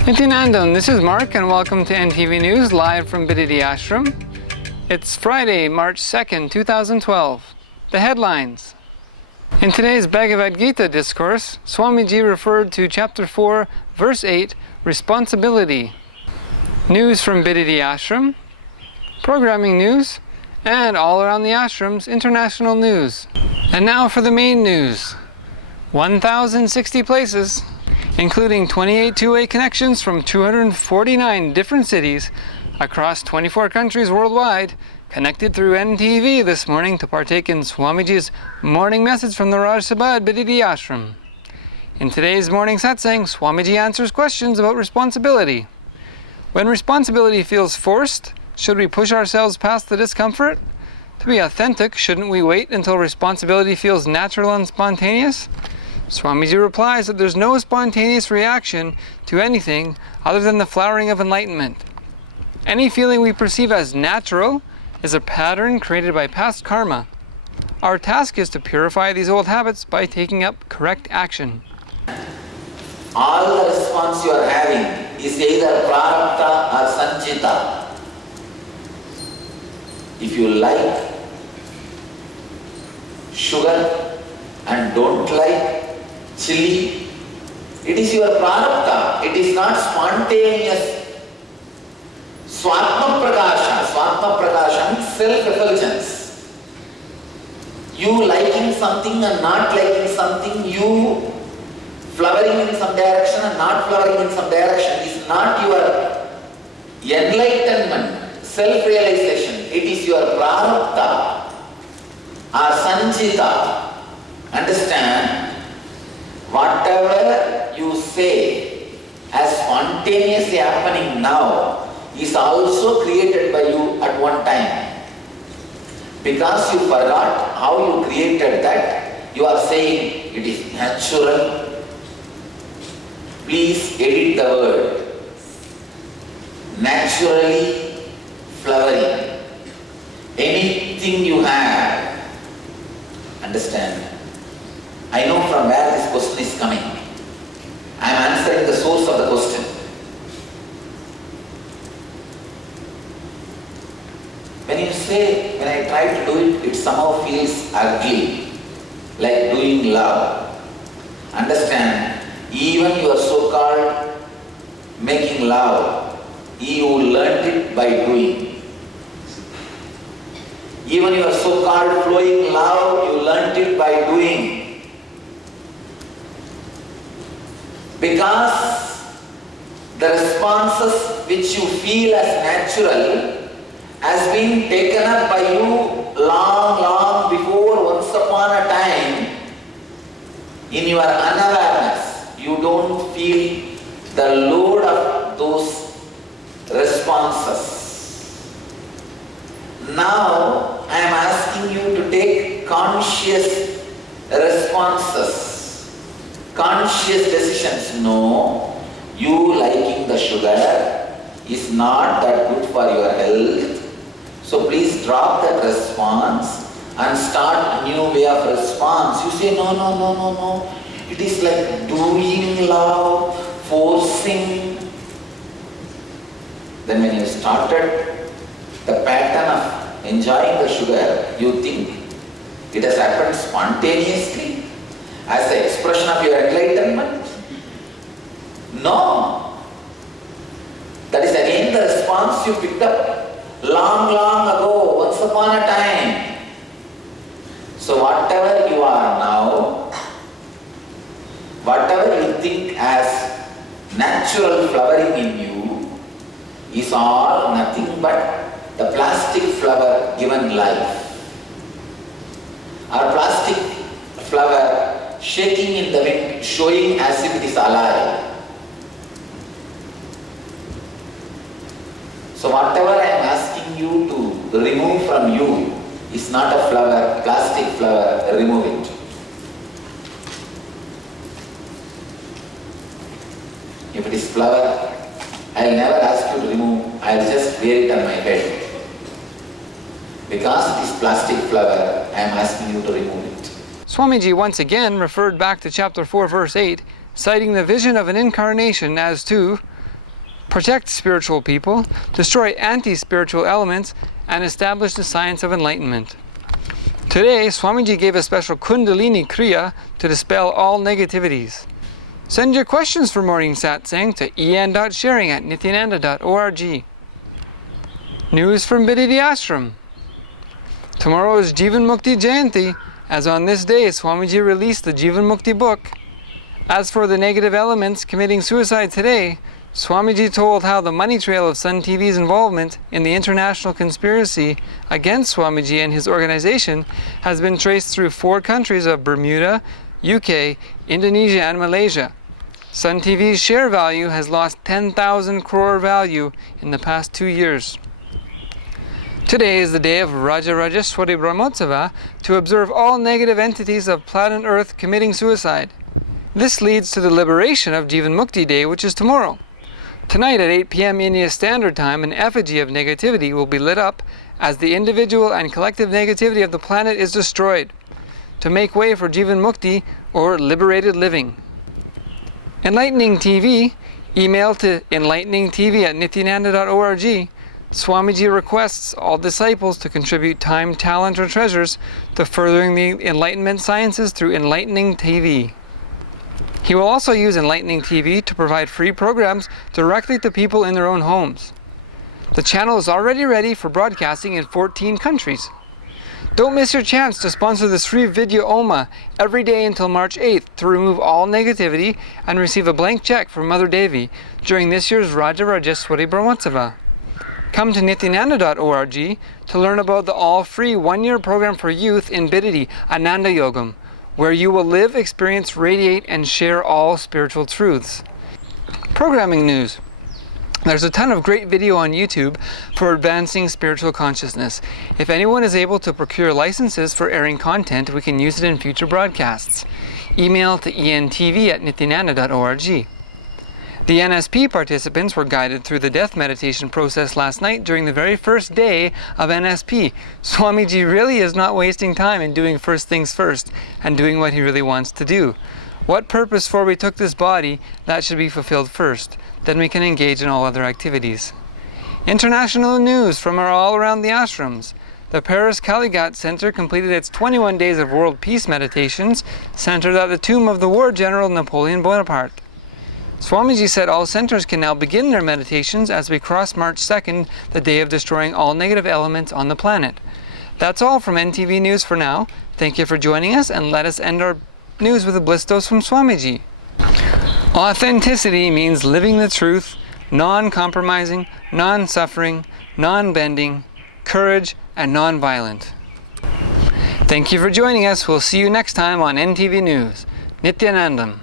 Nithyananda, this is Mark, and welcome to NTV News, live from Bididi Ashram. It's Friday, March 2nd, 2012. The headlines. In today's Bhagavad-Gita discourse, Swamiji referred to Chapter 4, Verse 8, responsibility. News from Bididi Ashram, programming news, and all around the ashrams, international news. And now for the main news. 1,060 places, including 28 two-way connections from 249 different cities across 24 countries worldwide, connected through NTV this morning to partake in Swamiji's morning message from the Raj Sabha at Bididi Ashram. In today's morning satsang, Swamiji answers questions about responsibility. When responsibility feels forced, should we push ourselves past the discomfort? To be authentic, shouldn't we wait until responsibility feels natural and spontaneous? Swamiji replies that there's no spontaneous reaction to anything other than the flowering of enlightenment. Any feeling we perceive as natural is a pattern created by past karma. Our task is to purify these old habits by taking up correct action. All the response you are having is either prarabdha or sanchita. If you like sugar and don't like chili, it is your prarabdha. It is not spontaneous. Swatma prakasha means self-effulgence. You liking something and not liking something, you flowering in some direction and not flowering in some direction is not your enlightenment, self-realization. It is your prarabdha or sanchita. Understand? Whatever you say as spontaneously happening now is also created by you at one time. Because you forgot how you created that, you are saying it is natural. Please edit the word. Naturally flowering. Anything you have. Understand? I know from where this question is coming. I am answering the source of the question. When you say, when I try to do it, it somehow feels ugly, like doing love. Understand, even your so-called making love, you learned it by doing. Even your so-called flowing love, you learned it by doing. Because the responses which you feel as natural has been taken up by you long before, once upon a time, in your unawareness. You don't feel the load of those responses. Now I am asking you to take conscious responses, conscious decisions. No, you liking the sugar is not that good for your health. So please drop that response and start a new way of response. You say, no. It is like doing love, forcing. Then when you started the pattern of enjoying the sugar, you think it has happened spontaneously as the expression of your enlightenment? No. That is again the response you picked up long ago, once upon a time. So whatever you are now, whatever you think as natural flowering in you is all nothing but the plastic flower given life. Our plastic flower shaking in the wind, showing as if it is alive. So whatever I am asking you to remove from you is not a flower, plastic flower, remove it. If it is flower, I will never ask you to remove, I will just wear it on my head. Because it is plastic flower, I am asking you to remove it. Swamiji once again referred back to Chapter 4 Verse 8, citing the vision of an incarnation as to protect spiritual people, destroy anti-spiritual elements, and establish the science of enlightenment. Today, Swamiji gave a special Kundalini Kriya to dispel all negativities. Send your questions for morning satsang to en.sharing@nithyananda.org. News from Bididi Ashram. Tomorrow is Jivan Mukti Jayanthi, as on this day Swamiji released the Jivan Mukti book. As for the negative elements committing suicide today, Swamiji told how the money trail of Sun TV's involvement in the international conspiracy against Swamiji and his organization has been traced through 4 countries of Bermuda, UK, Indonesia, and Malaysia. Sun TV's share value has lost 10,000 crore value in the past 2 years. Today is the day of Rajarajeshwari Brahmotsava to observe all negative entities of planet Earth committing suicide. This leads to the liberation of Jivan Mukti Day, which is tomorrow. Tonight at 8 p.m. India Standard Time, an effigy of negativity will be lit up as the individual and collective negativity of the planet is destroyed, to make way for Jivan Mukti, or liberated living. Enlightening TV, email to enlighteningtv@nithyananda.org. Swamiji requests all disciples to contribute time, talent, or treasures to furthering the enlightenment sciences through Enlightening TV. He will also use Enlightening TV to provide free programs directly to people in their own homes. The channel is already ready for broadcasting in 14 countries. Don't miss your chance to sponsor this free video Oma every day until March 8th to remove all negativity and receive a blank check from Mother Devi during this year's Rajarajeshwari Brahmotsava. Come to Nithyananda.org to learn about the all-free 1-year program for youth in Bididi, Ananda Yogam, where you will live, experience, radiate, and share all spiritual truths. Programming news. There's a ton of great video on YouTube for advancing spiritual consciousness. If anyone is able to procure licenses for airing content, we can use it in future broadcasts. Email to entv@nithyananda.org. The NSP participants were guided through the death meditation process last night during the very first day of NSP. Swamiji really is not wasting time in doing first things first and doing what he really wants to do. What purpose for we took this body, that should be fulfilled first. Then we can engage in all other activities. International news from all around the ashrams. The Paris Kalighat Center completed its 21 days of world peace meditations centered at the tomb of the war general Napoleon Bonaparte. Swamiji said all centers can now begin their meditations as we cross March 2nd, the day of destroying all negative elements on the planet. That's all from NTV News for now. Thank you for joining us, and let us end our news with a bliss dose from Swamiji. Authenticity means living the truth, non-compromising, non-suffering, non-bending, courage, and non-violent. Thank you for joining us. We'll see you next time on NTV News. Nithyanandam.